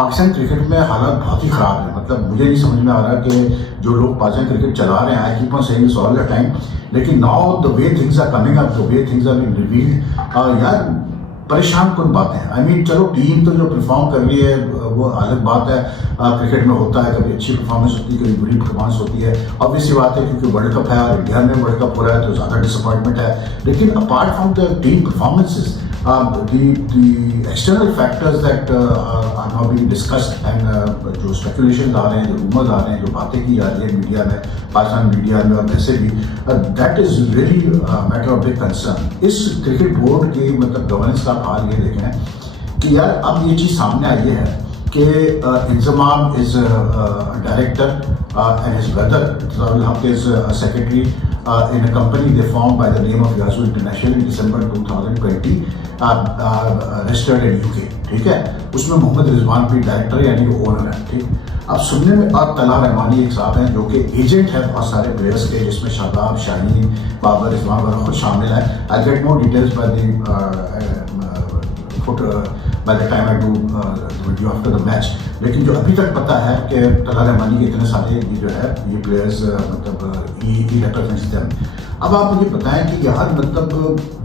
Pakistan cricket में हालात बहुत ही ख़राब है। मतलब मुझे नहीं समझ में आ रहा कि जो लोग पाकिस्तान क्रिकेट चला रहे हैं, I keep on saying this all the time, लेकिन now the way things are coming up, the way things are being revealed, यार परेशान कुन बातें हैं। आई मीन चलो टीम तो जो परफॉर्म कर रही है वो अलग बात है, क्रिकेट में होता है, कभी अच्छी परफॉर्मेंस होती है, कभी बुरी परफॉर्मेंस होती है, ऑब्वियसली बात है क्योंकि वर्ल्ड कप है और इंडिया में वर्ल्ड कप हो रहा है तो ज़्यादा डिसअपॉइंटमेंट है। लेकिन apart from the team performances, the external factors that are now being discussed and जो speculations आ रहे हैं, जो rumors आ रहे हैं, जो बातें की जा रही है मीडिया में, पाकिस्तान मीडिया में और वैसे भी, that is really a matter of big concern। इस क्रिकेट बोर्ड के मतलब गवर्नेंस का हाल ये देखें कि यार अब ये चीज़ सामने आई है कि Inzamam is director and his brother Abdul Haq is a secretary in a company they formed by the name of Yazoo International in December 2020, registered in UK। ठीक है, उसमें मोहम्मद रिजवान भी डायरेक्टर यानी कि ओनर है। ठीक, अब सुनने में और तला रहमानी एक साहब हैं जो कि एजेंट है बहुत सारे प्लेयर्स के, जिसमें शादाब, शाहीन, बाबर, रिजवान वगैरह खुद शामिल है। I get more details by the time I do video after the match. लेकिन जो अभी तक पता है कि तला रहमानी के इतने सारे जो है ये प्लेयर्स मतलब ही रिप्रेजेंट्स देम। अब आप मुझे बताएं कि यार मतलब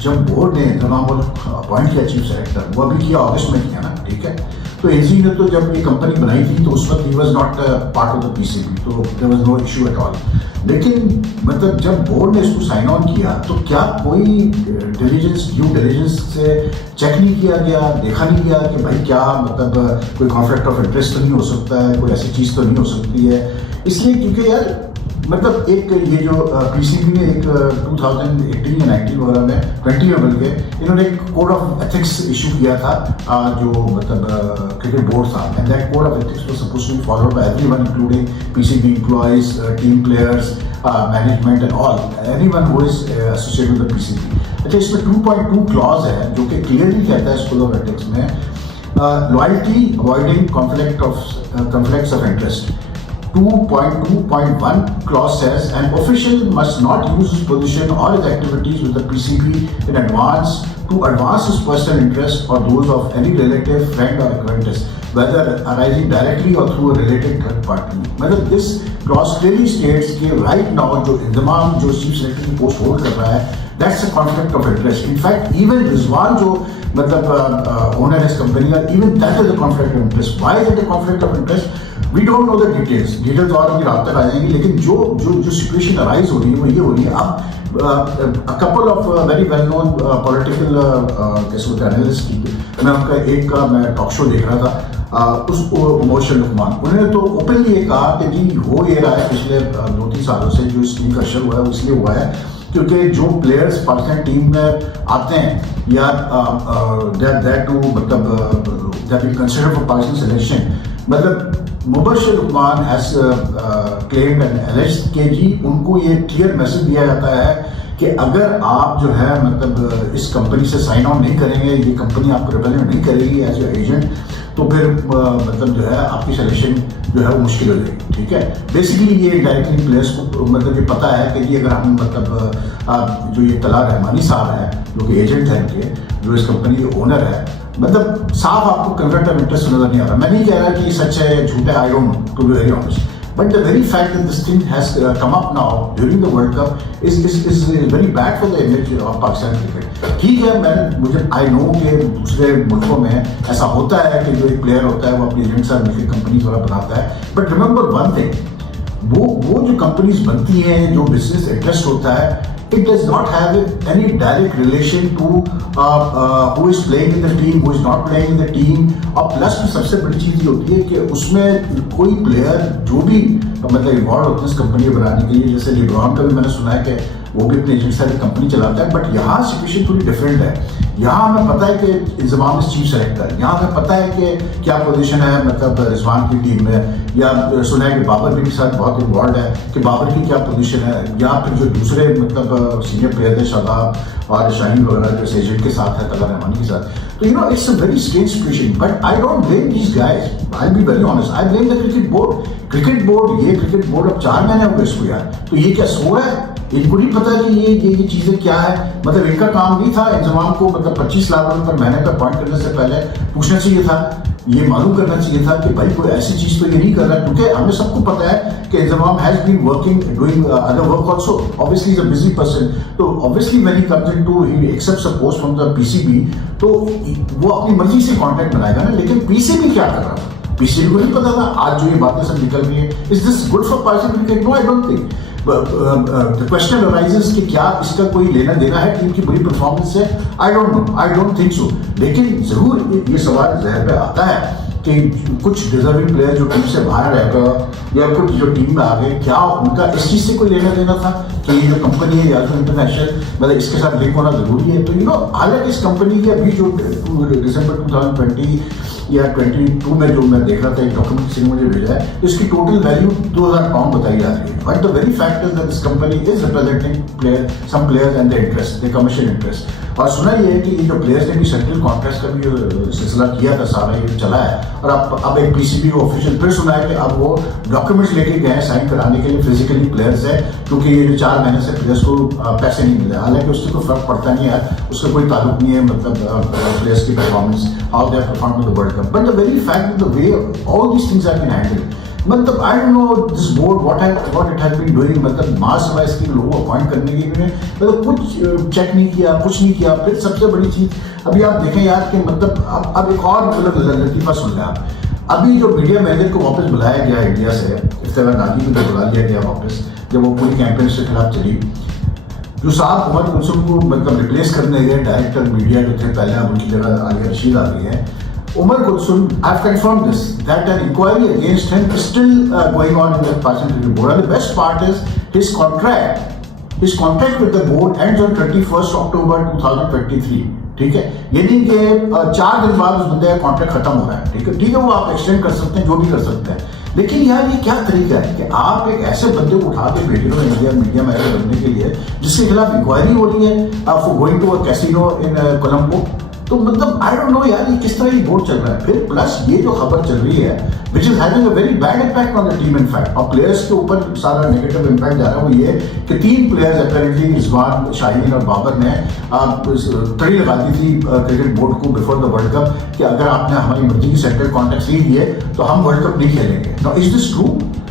जब बोर्ड ने तमाम अपॉइंट किया चीफ सेलेक्टर, वो अभी किया अगस्त में किया ना, ठीक है, तो एजी ने तो जब ये कंपनी बनाई थी तो उस वक्त ही was not part of the PCB, तो there was no issue at all. लेकिन मतलब जब बोर्ड ने इसको साइन ऑन किया तो क्या कोई ड्यू डिलिजेंस से चेक नहीं किया गया, देखा नहीं गया कि भाई क्या मतलब कोई कॉन्फ्लिक्ट ऑफ इंटरेस्ट तो नहीं हो सकता है, कोई ऐसी चीज़ तो नहीं हो सकती है। इसलिए क्योंकि यार मतलब एक ये जो पीसीबी ने एक 2018 या 19 वगैरह में 20 में बल्कि इन्होंने एक कोड ऑफ एथिक्स इशू किया था जो मतलब क्रिकेट बोर्ड था, and that code of ethics was supposed to be followed by everyone including PCB employees, team players, management and all anyone who is associated with the PCB. अच्छा, इसमें 2.2 clause है जो कि क्लियरली कहता है इस code of ethics में loyalty avoiding conflicts of interest. 2.2.1 clause says an official must not use his position or his activities with the PCB in advance to advance his personal interest or those of any relative, friend or acquaintance, whether arising directly or through a related third party। मतलब this clause clearly states कि right now जो इंतजाम जो chief secretary की post hold कर रहा है, that's a conflict of interest। In fact, even Rizwan जो मतलब owner is company, even that is a conflict of interest। Why is it a conflict of interest? We don't know the details और अभी रात तक आ जाएंगी। लेकिन जो जो जो सिचुएशन अराइज हो रही है वो ये हो रही है, अब couple of very well known political कैसे बोलते हैं एनालिस्ट की, मैं उनका एक का मैं टॉक शो देख रहा था, उस मोशन लुकमान, उन्होंने तो ओपनली ये कहा कि जी हो ये रहा है पिछले 2-3 सालों से जो इस टीम का असर हुआ है वो इसलिए हुआ है क्योंकि जो प्लेयर्स पाकिस्तान टीम में आते हैं या दैट टू मतलब that be considered for Pakistan selection, मतलब Mubashir Usman has claimed and alleged के जी उनको ये क्लियर मैसेज दिया जाता है कि अगर आप जो है मतलब इस कंपनी से साइन ऑन नहीं करेंगे, ये कंपनी आपको रिप्रेजेंट नहीं करेगी एज ए एजेंट, तो फिर मतलब जो है आपकी सिलेक्शन जो है वो मुश्किल हो जाएगी। ठीक है, बेसिकली ये डायरेक्टली प्लेयर्स को मतलब ये पता है कि ये अगर हम मतलब जो ये तला रहमानी साहब है जो कि एजेंट है इनके, जो इस कंपनी के ओनर है, मतलब साफ आपको कन्फ्लिक्ट ऑफ इंटरेस्ट नजर नहीं आ रहा। मैं नहीं कह रहा कि सच है या झूठ है, I don't know to be very honest, but the very fact that this thing has come up now during the world Cup is very bad for the image of Pakistan cricket. ठीक है, मुझे आई नो कि दूसरे मुल्कों में ऐसा होता है कि जो एक प्लेयर होता है वो अपनी एजेंट साथ मिलकर कंपनी थोड़ा बनाता है, बट रिमेंबर वन थिंग, वो जो कंपनीज बनती हैं, जो बिजनेस इंटरेस्ट होता है, it does not have any direct relation to who is playing in the team, who is not playing in the team। और प्लस में सबसे बड़ी चीज़ ये होती है कि उसमें कोई प्लेयर जो भी मतलब इन्वॉल्व होते हैं इस कंपनी को बनाने के लिए, जैसे लिब्रॉन का भी मैंने सुना है कि वो भी अपने एजेंट से कंपनी चलाता है, बट यहाँ सिचुएशन थोड़ी डिफरेंट है। यहाँ हमें पता है कि इंजमाम इस चीफ सेलेक्टर, यहाँ हमें पता है कि क्या पोजीशन है मतलब रिजवान की टीम में, या सुना है कि बाबर भी के साथ बहुत इन्वॉल्व है कि बाबर की क्या पोजीशन है, या फिर जो दूसरे मतलब सीनियर प्लेयर है शादाब और शाहीन वगैरह जो एजेंट के साथ है तला रहमानी के साथ, तो you know it's a very strange situation. But I don't blame these guys, I B very honest, I blame the cricket board. Cricket board, ये क्रिकेट बोर्ड अब 4 महीने हो गए इसको यार, तो ये क्या सो रहा है? इनको नहीं पता कि ये चीजें क्या है? मतलब इनका काम नहीं था इंजमाम को मतलब 25 लाख रुपए पर महीने पर अपॉइंट करने से पहले पूछना चाहिए था ये मालूम करना चाहिए था कि भाई कोई ऐसी चीज तो ये नहीं कर रहा, क्योंकि हमें सबको पता है कि Inzamam has been working doing other work also, obviously is a busy person, तो obviously when he comes into he accepts a post from the PCB, तो वो अपनी मर्जी से कॉन्ट्रैक्ट बनाएगा ना। लेकिन पीसीबी क्या कर रहा था, पीसीबी को नहीं पता था आज जो ये बातें सब निकल रही है, is this good for Pakistan cricket? No, I don't think. The question arises कि क्या इसका कोई लेना देना है टीम की बुरी परफॉर्मेंस से? आई don't no, I don't think so. लेकिन जरूर ये सवाल जहर पे आता है कि कुछ डिजर्विंग प्लेयर जो टीम से बाहर रह गए या कुछ जो टीम में आ गए, क्या उनका इस चीज से कोई लेना देना था कि ये जो कंपनी है या जो इंटरनेशनल मतलब इसके साथ लिंक होना जरूरी है? तो हालांकि इस कंपनी की अभी जो दिसंबर 2020 या 22 में जो मैं देख रहा था, एक डॉक्यूमेंट किसी ने मुझे भेजा है, तो इसकी टोटल वैल्यू 2000 पाउंड बताई जा रही है। But the very fact is that this company is representing some players and the interest, the commercial interest. और सुना ये है कि ये जो प्लेयर्स ने भी सेंट्रल कॉन्ट्रैक्ट का भी जो सिलसिला किया था सारा ये चला है, और अब एक पीसीबी ऑफिशियल फिर सुना है कि अब वो डॉक्यूमेंट्स लेके गए हैं साइन कराने के लिए, फिजिकली प्लेयर्स है, क्योंकि ये जो 4 महीने से प्लेयर्स को पैसे नहीं मिले। हालांकि उससे कोई फर्क पड़ता नहीं है, उसका कोई ताल्लुक नहीं है मतलब प्लेयर्स की performance, how they have performed in the world cup, but the very fact the way all these things have been handled, मतलब I don't know this board what it has been doing, मतलब mass wise की लोगों को appoint करने के लिए मतलब कुछ चेक नहीं किया, कुछ नहीं किया। फिर सबसे बड़ी चीज अभी आप देखें यार कि मतलब अब एक और मतलब लतीफा सुन लें आप, अभी जो मीडिया मैनेजर को वापस बुलाया गया इंडिया से, इफ्तिखार नागी को बुला लिया गया वापस जब वो पूरी कैंपेन के खिलाफ चली, जो साहब उमर कुलसुम को मतलब रिप्लेस करने गए डायरेक्टर मीडिया जो थे पहले, अब उनकी जगह आलिया रशीद आ गई है। Umar Kulsum, I've confirmed this, that an inquiry against him is still going on in the Pakistan Cricket Board. And the best part is his contract with the board ends on 31st October 2023. ठीक है, यानी कि 4 दिन बाद उस बंदे का contract खत्म हो रहा है। ठीक है, वो आप एक्सटेंड कर सकते हैं, जो भी कर सकते हैं। लेकिन यार ये क्या तरीका है कि आप एक ऐसे बंदे को उठा के भेज रहे हो मीडिया मैनेजर बनने के लिए जिसके खिलाफ इंक्वायरी हो रही है for going to a casino in Colombo. तो मतलब आई डोंट नो यार ये किस तरह की बोर्ड चल रहा है। फिर प्लस ये जो खबर चल रही है which is having a very bad impact on the team in fact, और प्लेयर्स के ऊपर सारा नेगेटिव इम्पैक्ट जा रहा है, वो ये कि 3 प्लेयर्स अपेरेंटली रिजवान, शाहीन और बाबर ने तड़ी लगा दी थी क्रिकेट बोर्ड को बिफोर द वर्ल्ड कप कि अगर आपने हमारी मर्जी की सेंट्रल कॉन्ट्रैक्ट नहीं दिए तो हम वर्ल्ड कप नहीं खेलेंगे। Now is this true?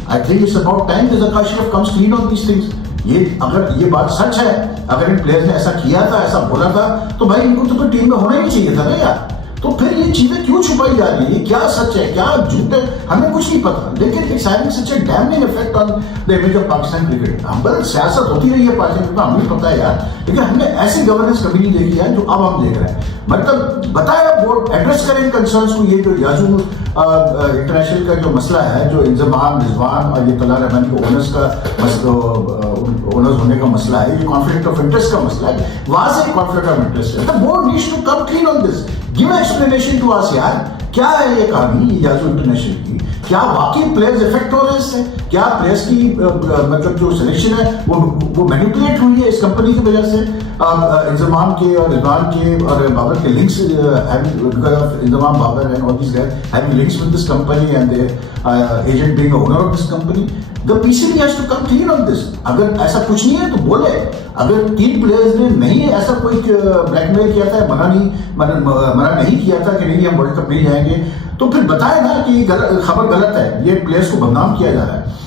I think it's about time that the Kashif comes clean on these things. ये अगर ये बात सच है, अगर इन प्लेयर्स ने ऐसा किया था, ऐसा बोला था, तो भाई इनको तो टीम में होना ही चाहिए था ना यार। तो फिर ये चीजें क्यों छुपाई जा रही है? क्या सच है, क्या झूठ है, हमें कुछ नहीं पता। लेकिन it's having such a damaging effect on the image of Pakistan cricket. हम बस सियासत होती रही है पाकिस्तान क्रिकेट, हमें पता है यार, लेकिन हमने ऐसी गवर्नेंस कभी नहीं देखी है जो अब हम देख रहे हैं। मतलब बताया बोर्ड एड्रेस करें कंसर्न्स को। ये जो याजू इंटरनेशनल का जो मसला है, जो इंजमाम, रिजवान और ये तला रहमानी को ओनर्स होने का मसला है, ये कॉन्फ्लिक्ट ऑफ इंटरेस्ट का मसला है, वहां से कॉन्फ्लिक्ट ऑफ इंटरेस्ट है। The board needs to come clean on this, give explanation to us यार, क्या है ये कहानी याजू इंटरनेशनल की? क्या वाकई प्लेयर्स इफेक्ट हो रहे हैं इससे? क्या प्लेयर्स की मतलब जो सिलेक्शन है वो मैनिपुलेट हुई है इस कंपनी की वजह से? इंजमाम के और रिजवान के और बाबर के links, Inzamam, Babar and all these guys having links with this company and the agent being owner of this company. The PCB has to come clean on this. अगर ऐसा कुछ नहीं है तो बोले। अगर 3 प्लेयर्स ने नहीं ऐसा कोई ब्लैकमेल किया था, मना नहीं किया था कि नहीं हम वर्ल्ड कप नहीं जाएंगे, तो फिर बताए ना कि खबर गलत है, ये प्लेयर्स को बदनाम किया जा रहा है।